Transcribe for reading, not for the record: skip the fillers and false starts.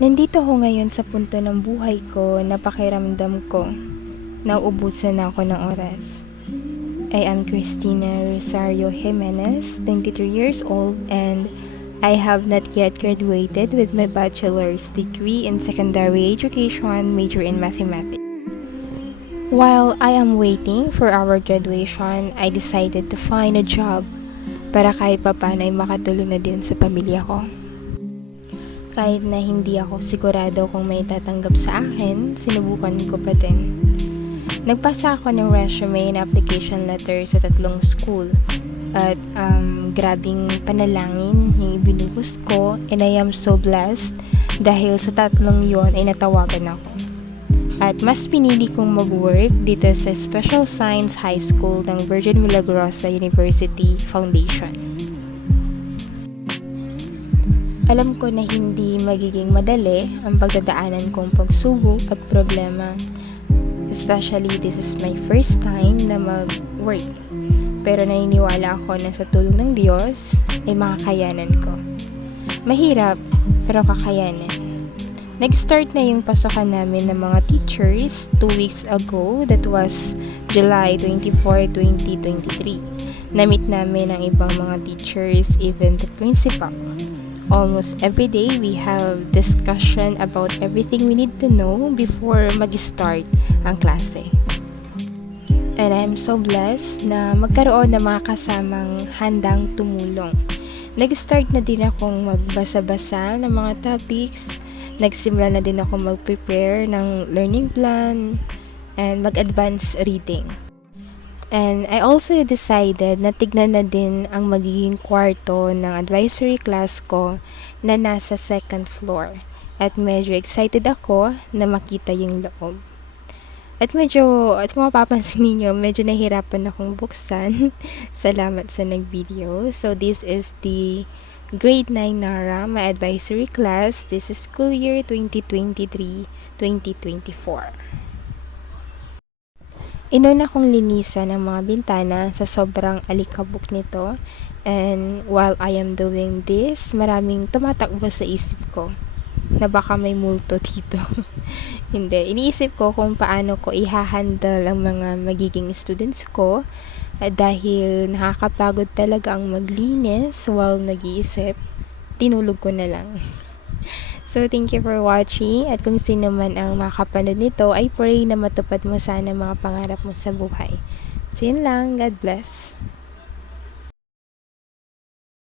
Nandito ako ngayon sa punto ng buhay ko na pakiramdam ko nauubusan na ako ng oras. I am Christina Rosario Jimenez, 23 years old, and I have not yet graduated with my bachelor's degree in secondary education, major in mathematics. While I am waiting for our graduation, I decided to find a job para kahit papano ay makatulong na din sa pamilya ko. Kahit na hindi ako sigurado kung may tatanggap sa akin, sinubukan ko pa din. Nagpasa ako ng resume and application letter sa 3 school. At grabing panalangin yung ibinubos ko, and I am so blessed dahil sa 3 yon ay natawagan ako. At mas pinili kong mag-work dito sa Special Science High School ng Virgin Milagrosa University Foundation. Alam ko na hindi magiging madali ang pagdadaanan kong pagsubok at problema. Especially this is my first time na mag-work. Pero naniniwala ako na sa tulong ng Diyos ay makakayanan ko. Mahirap, pero kakayanin. Nag-start na yung pasokan namin ng mga teachers 2 weeks ago, that was July 24, 2023. Na-meet namin ang ibang mga teachers, even the principal. Almost every day, we have discussion about everything we need to know before mag-start ang klase. And I'm so blessed na magkaroon ng mga kasamang handang tumulong. Nag-start na din akong magbasa-basa ng mga topics. Nagsimula na din ako mag-prepare ng learning plan and mag-advance reading. And I also decided na tignan na din ang magiging kwarto ng advisory class ko na nasa 2nd floor. At medyo excited ako na makita yung loob. At kung mapapansin niyo, medyo nahirapan akong buksan. Salamat sa nag-video. So this is the Grade 9 NARA, my advisory class. This is school year 2023-2024. Inuna kong linisan ang mga bintana sa sobrang alikabok nito. And while I am doing this, maraming tumatakbo sa isip ko na baka may multo dito. Hindi. Iniisip ko kung paano ko i-handle ang mga magiging students ko dahil nakakapagod talaga ang maglinis while nag-iisip. Tinulog ko na lang. So, thank you for watching. At kung sino man ang makapanood nito, I pray na matupad mo sana mga pangarap mo sa buhay. So, yun lang. God bless.